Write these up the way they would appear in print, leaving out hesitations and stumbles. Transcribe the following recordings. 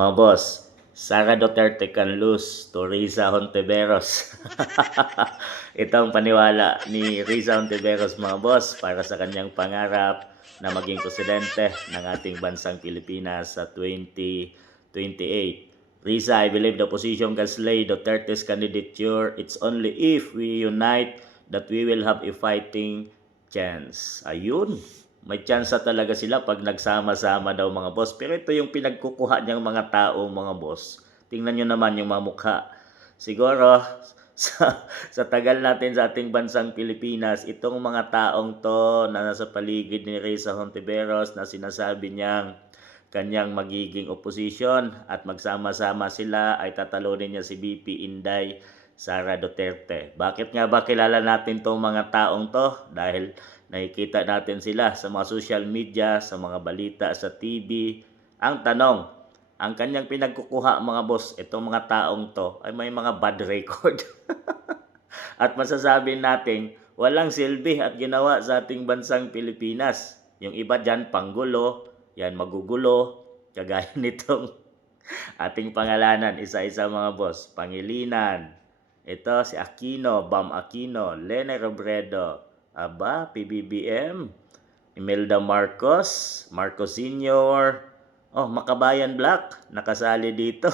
Mga boss, Sara Duterte can lose to Riza Hontiveros. Ito ang paniwala ni Riza Hontiveros mga boss para sa kanyang pangarap na maging presidente ng ating bansang Pilipinas sa 2028. Riza, I believe the opposition can slay Duterte's candidature. It's only if we unite that we will have a fighting chance. Ayun. May tsansa talaga sila pag nagsama-sama daw mga boss. Pero ito yung pinagkukuha niyang mga tao mga boss. Tingnan nyo naman yung mga mukha. Siguro, sa tagal natin sa ating bansang Pilipinas, itong mga taong to na nasa paligid ni Risa Hontiveros na sinasabi niyang kanyang magiging opposition at magsama-sama sila ay tatalunin niya si BP Inday Sara Duterte. Bakit nga ba kilala natin itong mga taong to? Dahil nakikita natin sila sa mga social media, sa mga balita, sa TV. Ang tanong, ang kanyang pinagkukuha mga boss, itong mga taong to ay may mga bad record. At masasabi natin, walang silbi at ginawa sa ating bansang Pilipinas. Yung iba dyan, panggulo, yan magugulo, kagaya nitong ating pangalanan, isa-isa mga boss. Pangilinan, ito si Aquino, Bam Aquino, Lene Robredo, aba, PBBM, Imelda Marcos, Marcos Sr., oh, Makabayan Black, nakasali dito.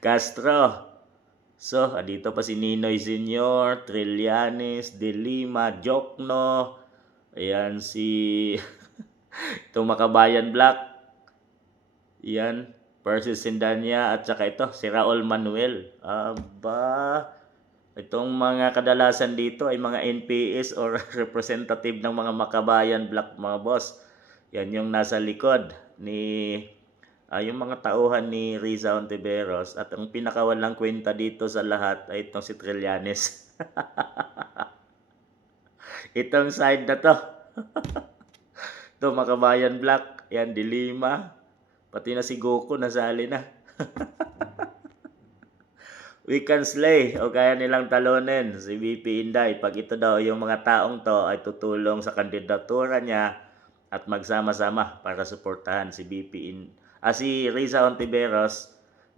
Castro, so, dito pa si Ninoy Sr., Trillanes, De Lima, Jokno, ayan si itong Makabayan Black, yan, Percy Sindanya, at saka ito, si Raul Manuel. Aba, itong mga kadalasan dito ay mga NPS or representative ng mga Makabayan Black mga boss. Yan yung nasa likod ni yung mga tauhan ni Riza Hontiveros. At ang pinakawalang kwenta dito sa lahat ay itong si Trillanes. Itong side na to. Ito Makabayan Black. Yan, De Lima. Pati na si Goku nasali na. We can slay o kaya nilang talunin si VP Inday pag ito daw yung mga taong to ay tutulong sa kandidatura niya at magsama-sama para suportahan si si Riza Hontiveros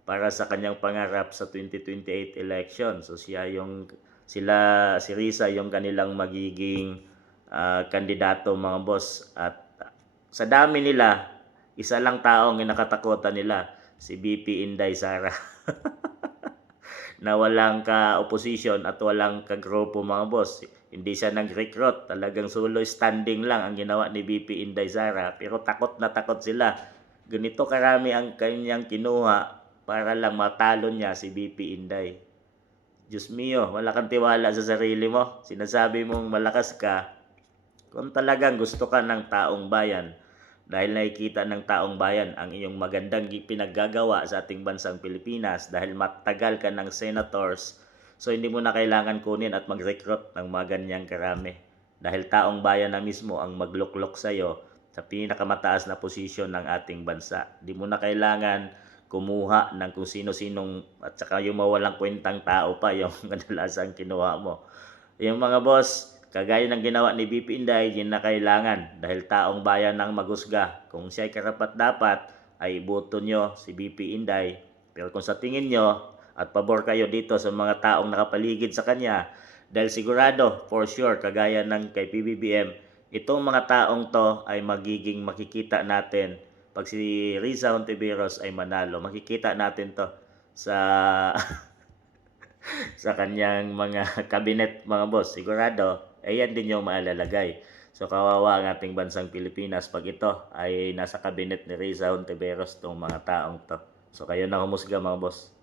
para sa kanyang pangarap sa 2028 election. So si Riza yung kanilang magiging kandidato mga boss, at sa dami nila, isa lang taong nakatakutan nila, si VP Inday Sara. Na walang ka-opposition at walang ka-grupo mga boss. Hindi siya nag-recruit. Talagang solo standing lang ang ginawa ni VP Inday Sara. Pero takot na takot sila. Ganito karami ang kanyang kinuha para lang matalo niya si VP Inday. Diyos mio, wala kang tiwala sa sarili mo. Sinasabi mong malakas ka. Kung talagang gusto ka ng taong bayan, dahil nakikita ng taong bayan ang iyong magandang pinaggagawa sa ating bansang Pilipinas, dahil matagal ka ng senators, so hindi mo na kailangan kunin at mag-recruit ng mga ganyang karami. Dahil taong bayan na mismo ang magluklok sa iyo sa pinakamataas na posisyon ng ating bansa. Hindi mo na kailangan kumuha ng kung sino-sinong at saka yung mawalang kwentang tao pa yung kadalasan kinuha mo. Yung mga boss, kagaya ng ginawa ni BP Inday, yun na kailangan dahil taong bayan ang maghusga. Kung siya ay karapat-dapat, ay iboto nyo si BP Inday. Pero kung sa tingin nyo at pabor kayo dito sa mga taong nakapaligid sa kanya, dahil sigurado, for sure, kagaya ng kay PBBM, itong mga taong to ay magiging makikita natin pag si Riza Hontiveros ay manalo. Makikita natin to sa sa kanyang mga kabinet mga boss. Sigurado, ayan din yung maalalagay. So kawawa ang ating bansang Pilipinas pag ito ay nasa kabinet ni Riza Hontiveros itong mga taong to. So kayo na humusga mga boss.